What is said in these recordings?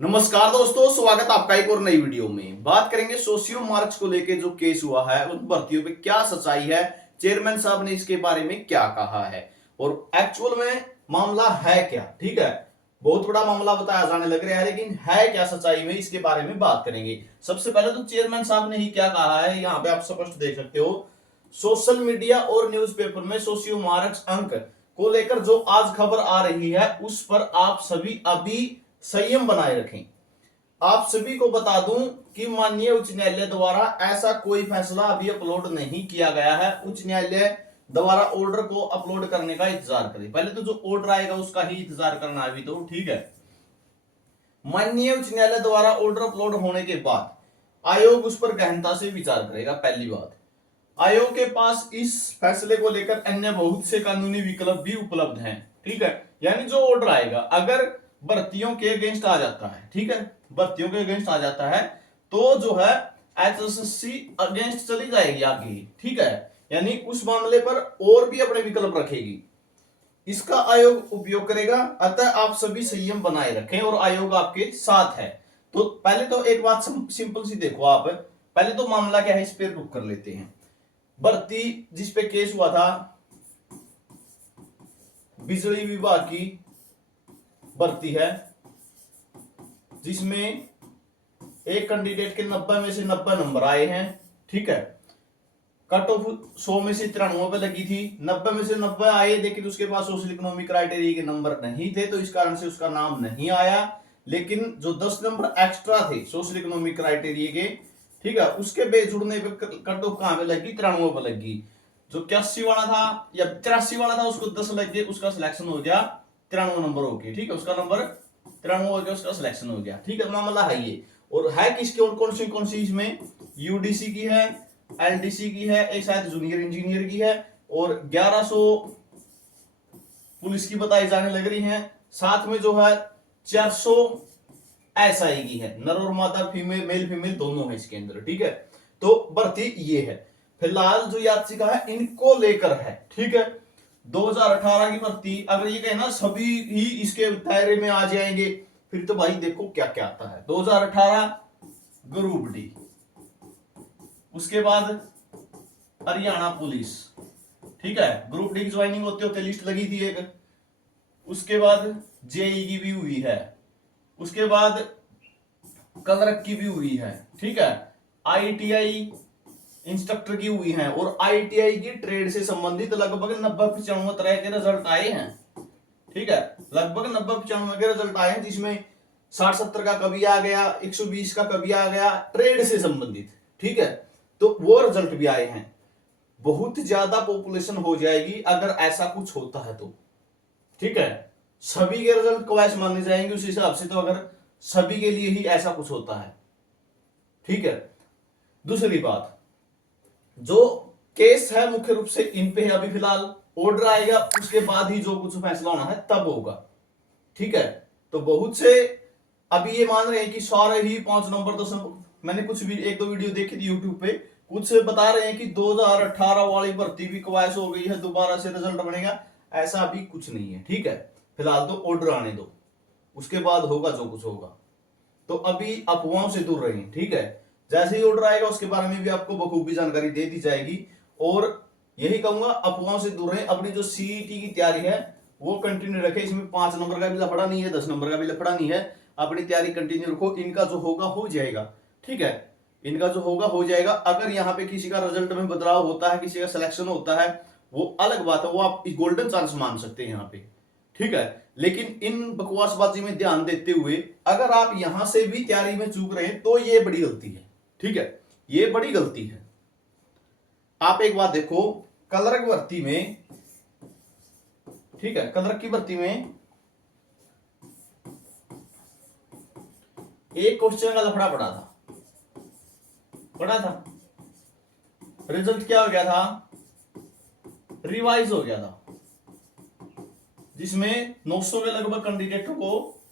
नमस्कार दोस्तों, स्वागत आपका एक और नई वीडियो में। बात करेंगे सोशियो मार्च को लेके जो केस हुआ है उन भर्तियों पे क्या सच्चाई है, चेयरमैन साहब ने इसके बारे में क्या कहा है और एक्चुअल में मामला है क्या। ठीक है, बहुत बड़ा मामला बताया जाने लग रहा है, लेकिन है क्या सच्चाई में, इसके बारे में बात करेंगे। सबसे पहले तो चेयरमैन साहब ने ही क्या कहा है, यहाँ पे आप स्पष्ट देख सकते हो। सोशल मीडिया और न्यूज़पेपर में सोशियो मार्च अंक को लेकर जो आज खबर आ रही है उस पर आप सभी अभी संयम बनाए रखें। आप सभी को बता दूं कि माननीय उच्च न्यायालय द्वारा ऐसा कोई फैसला अभी अपलोड नहीं किया गया है। उच्च न्यायालय द्वारा ऑर्डर को अपलोड करने का इंतजार करें। पहले तो जो ऑर्डर आएगा उसका ही इंतजार करना है अभी तो। ठीक है, माननीय उच्च न्यायालय द्वारा ऑर्डर अपलोड होने के बाद आयोग उस पर गहनता से विचार करेगा। पहली बात, आयोग के पास इस फैसले को लेकर अन्य बहुत से कानूनी विकल्प भी उपलब्ध हैं। ठीक है, यानी जो ऑर्डर आएगा अगर भर्तियों के अगेंस्ट आ जाता है, ठीक है, भर्तियों के अगेंस्ट आ जाता है तो जो है एचएसएससी अगेंस्ट चली जाएगी आगे। ठीक है, यानी उस मामले पर और भी अपने विकल्प रखेगी, इसका आयोग उपयोग करेगा। अतः आप सभी संयम बनाए रखें और आयोग आपके साथ है। तो पहले तो एक बात सिंपल सी देखो आप, पहले तो मामला क्या है इस पर रुक कर लेते हैं। भर्ती जिस पे केस हुआ था, बिजली विभाग की भर्ती है, जिसमें एक कैंडिडेट के 90 में से 90 नंबर आए हैं। ठीक है, कट ऑफ 100 में से 93 पे लगी थी, 90 में से 90 आए, लेकिन उसके पास सोशल इकोनॉमिक क्राइटेरिया के नंबर नहीं थे तो इस कारण से उसका नाम नहीं आया। लेकिन जो 10 नंबर एक्स्ट्रा थे सोशल इकोनॉमिक क्राइटेरिया के, ठीक है, उसके बेस जुड़ने पे कट ऑफ कहां पे लगी, 93 पे लगी। जो 81 वाला था या 83 वाला था उसको 10 लग गए, उसका सिलेक्शन हो गया 93 नंबर हो गया। ठीक है, उसका नंबर 93 हो गया, उसका सिलेक्शन हो गया। ठीक है, मामला है ये। और है किसकी और कौन सी इसमें, यूडीसी की है, एलडीसी की है, एक शायद जूनियर इंजीनियर की है, और 1100 पुलिस की बताई जाने लग रही है। साथ में जो है 400 एसआई की है, नर और मादा, फीमेल, मेल फीमेल दोनों है इसके अंदर। ठीक है, तो भर्ती ये है। फिलहाल जो याचिका है इनको लेकर है। ठीक है, 2018 की भर्ती, अगर ये कहे ना सभी ही इसके दायरे में आ जाएंगे, फिर तो भाई देखो क्या क्या आता है। 2018 ग्रुप डी, उसके बाद हरियाणा पुलिस। ठीक है, ग्रुप डी की ज्वाइनिंग होते होते लिस्ट लगी थी एक, उसके बाद जेई की भी हुई है, उसके बाद क्लर्क की भी हुई है। ठीक है, आईटीआई इंस्ट्रक्टर की हुई है, और आईटीआई की ट्रेड से संबंधित लगभग 90-95 तरह के रिजल्ट आए हैं। ठीक है, लगभग 90-95 के रिजल्ट आए हैं, जिसमें 60-70 का कभी आ गया, 120 का कभी आ गया, ट्रेड से संबंधित। ठीक है, तो वो रिजल्ट भी आए हैं। बहुत ज्यादा पॉपुलेशन हो जाएगी अगर ऐसा कुछ होता है तो। ठीक है, सभी के रिजल्ट क्वैश माने जाएंगे उस हिसाब से, तो अगर सभी के लिए ही ऐसा कुछ होता है। ठीक है, दूसरी बात, जो केस है मुख्य रूप से इन पे है। अभी फिलहाल ऑर्डर आएगा, उसके बाद ही जो कुछ फैसला होना है तब होगा। ठीक है, तो बहुत से अभी ये मान रहे हैं कि सारे ही 5 नंबर 10 नंबर, मैंने कुछ भी एक दो वीडियो देखी थी यूट्यूब पे, कुछ बता रहे हैं कि 2018 वाली भर्ती भी क्वैश हो गई है, दोबारा से रिजल्ट बनेगा। ऐसा अभी कुछ नहीं है। ठीक है, फिलहाल तो ऑर्डर आने दो, उसके बाद होगा जो कुछ होगा। तो अभी अफवाहों से दूर रहें। ठीक है, जैसे ही ऑर्डर आएगा उसके बारे में भी आपको बखूबी जानकारी दे दी जाएगी। और यही कहूंगा, अफवाहों से दूर रहें। अपनी जो सीईटी की तैयारी है वो कंटिन्यू रखें, इसमें 5 नंबर का भी लफड़ा नहीं है, 10 नंबर का भी लफड़ा नहीं है। अपनी तैयारी कंटिन्यू रखो, इनका जो होगा हो जाएगा। ठीक है, इनका जो होगा हो जाएगा। अगर यहाँ पे किसी का रिजल्ट में बदलाव होता है, किसी का सिलेक्शन होता है, वो अलग बात है, वो आप गोल्डन चांस मान सकते हैं यहाँ पे। ठीक है, लेकिन इन बकवासबाजी में ध्यान देते हुए अगर आप यहां से भी तैयारी में चूक रहे हैं तो ये बड़ी गलती है। ठीक है, ये बड़ी गलती है। आप एक बात देखो, क्लर्क भर्ती में, ठीक है, क्लर्क की भर्ती में एक क्वेश्चन का लफड़ा पड़ा था, रिजल्ट क्या हो गया था, रिवाइज हो गया था, जिसमें 900 के लगभग कैंडिडेटों को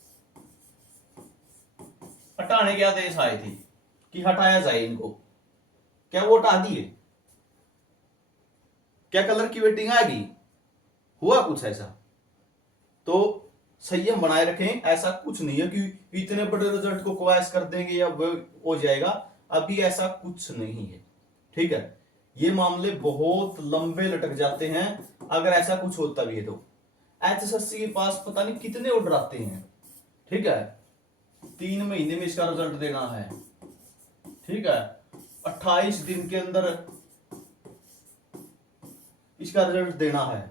हटाने के आदेश आए थे कि हटाया जाए इनको। क्या वो हटा दिए? क्या कलर की वेटिंग आएगी? हुआ कुछ ऐसा? तो संयम बनाए रखें। ऐसा कुछ नहीं है कि इतने बड़े रिजल्ट को क्वाश कर देंगे या वो हो जाएगा, अभी ऐसा कुछ नहीं है, ठीक है। ये मामले बहुत लंबे लटक जाते हैं अगर ऐसा कुछ होता भी है तो। एचएसएससी के पास पता नहीं कितने ऑर्डर आते हैं, ठीक है, 3 महीने में इसका रिजल्ट देना है, ठीक है, 28 दिन के अंदर इसका रिजल्ट देना है,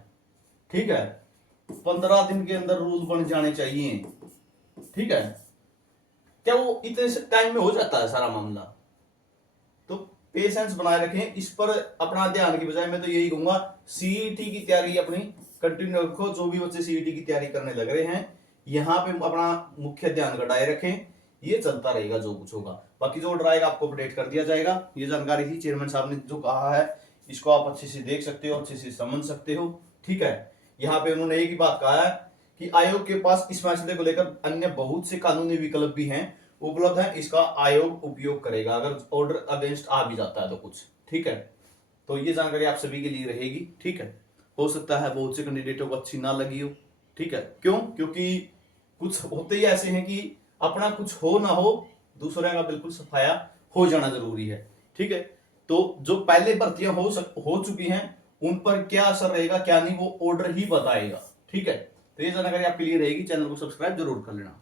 ठीक है, 15 दिन के अंदर रूल बन जाने चाहिए, ठीक है। क्या वो इतने टाइम में हो जाता है सारा मामला? तो पेशेंस बनाए रखें, इस पर अपना ध्यान की बजाय मैं तो यही कहूंगा सीईटी की तैयारी अपनी कंटिन्यू रखो। जो भी बच्चे सीईटी की तैयारी करने लग रहे हैं यहाँ पे अपना मुख्य ध्यान घटाए रखें, ये चलता रहेगा जो कुछ होगा। बाकी जो ऑर्डर आएगा आपको अपडेट कर दिया जाएगा। ये जानकारी थी चेयरमैन साहब ने जो कहा है, इसको आप अच्छे से देख सकते हो, अच्छे से समझ सकते हो, ठीक है। यहाँ पे उन्होंने एक ही बात कहा है कि आयोग के पास इस मसले को लेकर अन्य बहुत से कानूनी विकल्प भी हैं, उपलब्ध है, इसका आयोग उपयोग करेगा अगर ऑर्डर अगेंस्ट आ भी जाता है तो कुछ, ठीक है। तो ये जानकारी आप सभी के लिए रहेगी, ठीक है। हो सकता है बहुत से कैंडिडेटों को अच्छी ना लगी हो, ठीक है। क्यों? क्योंकि कुछ होते ही ऐसे हैं कि अपना कुछ हो ना हो, दूसरे का बिल्कुल सफाया हो जाना जरूरी है, ठीक है। तो जो पहले भर्तियां हो चुकी हैं उन पर क्या असर रहेगा क्या नहीं वो ऑर्डर ही बताएगा, ठीक है। तो ये जानकारी आपके लिए रहेगी, चैनल को सब्सक्राइब जरूर कर लेना।